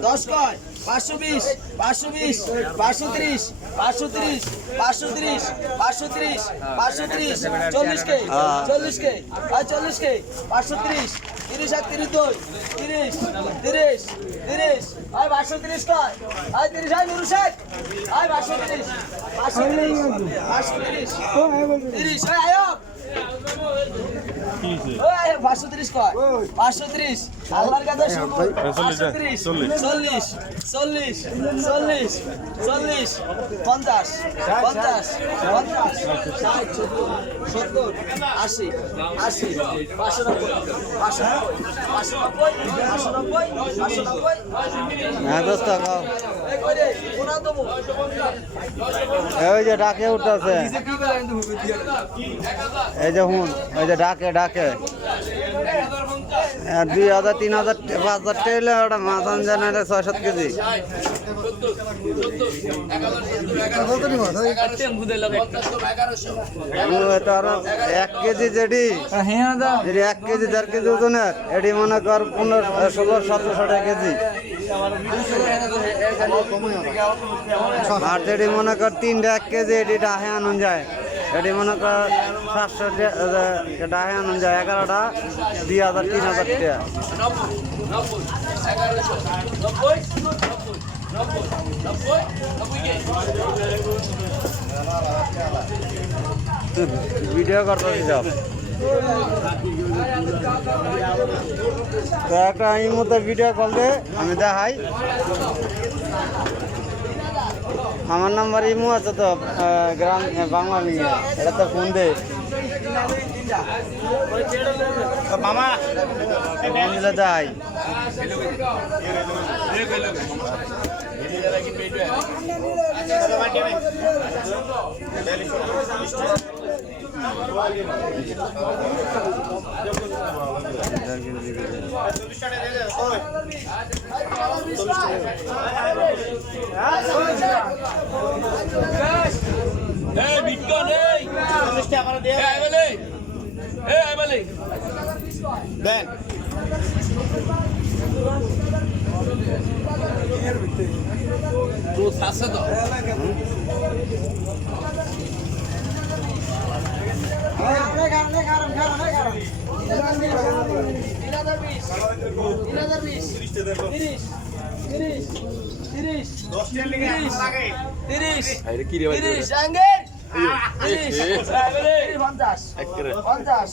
দশ কয় পাঁচশো বিশ পাঁচশো বিশ পাঁচশো ত্রিশ পাঁচশো ত্রিশ পাঁচশো ত্রিশ পাঁচশো ত্রিশ পাঁচশো ত্রিশ চল্লিশ চল্লিশ কে আর চল্লিশ কে, পাঁচশো ত্রিশ, তিরিশ তিরিশ আর তিরিশ দুই, তিরিশ তিরিশ তিরিশ, আর পাঁচশো তিরিশ কয়? আর তিরিশ, আর নুরু শেখ? আর পাঁচশো তিরিশ পাঁচশো তিরিশ পাঁচশো তিরিশ তিরিশ পাঁচশো তিরিশ কয়? পাঁচশো তিরিশ। আল্লাহর কাছে শুরু পাঁচশো তিরিশ চল্লিশ। চল্লিশ চল্লিশ চল্লিশ পঞ্চাশ পঞ্চাশ পঞ্চাশ ষাট সত্তর আশি আশি পাঁচশো নব্বই পাঁচশো নব্বই পাঁচশো নব্বই পাঁচশো নব্বই পাঁচশো নব্বই হ্যাঁ দোস্ত। এই এই যে ডাকে উঠতেছে। এই যে হুন ওই যে ডাকে ডাকে। দুই হাজার তিন হাজার পাঁচ হাজার টেলে ওটা মাছ এটা ছয় সাত কেজি। এক কেজি যেটি যেটি এক কেজি দেড় কেজি ওজনের। এটি মনে কর পনেরো ষোলো সতেরোশো টাকা কেজি। আর মনে কর তিনটা এক কেজি, এটি ডাহে আনুন যায়। এটি মনে কর সাতশো ডাহে আনুন যায়। এগারোটা, দুই হাজার, তিন হাজার ভিডিও করতেছি সব তো একটা এই মধ্যে ভিডিও কল দে। আমি দেখাই আমার নাম্বার ইমো আছে তো আহ, গ্রাম বাংলা নিয়ে এটা তো ফোন দে। মামা দিলে দেখাই দেন তো সাসে তো তিন হাজার বিশ তিন হাজার বিশ তিরিশ তিরিশ তিরিশ তিরিশ তিরিশ তিরিশ আঙ্গের তিরিশ পঞ্চাশ পঞ্চাশ।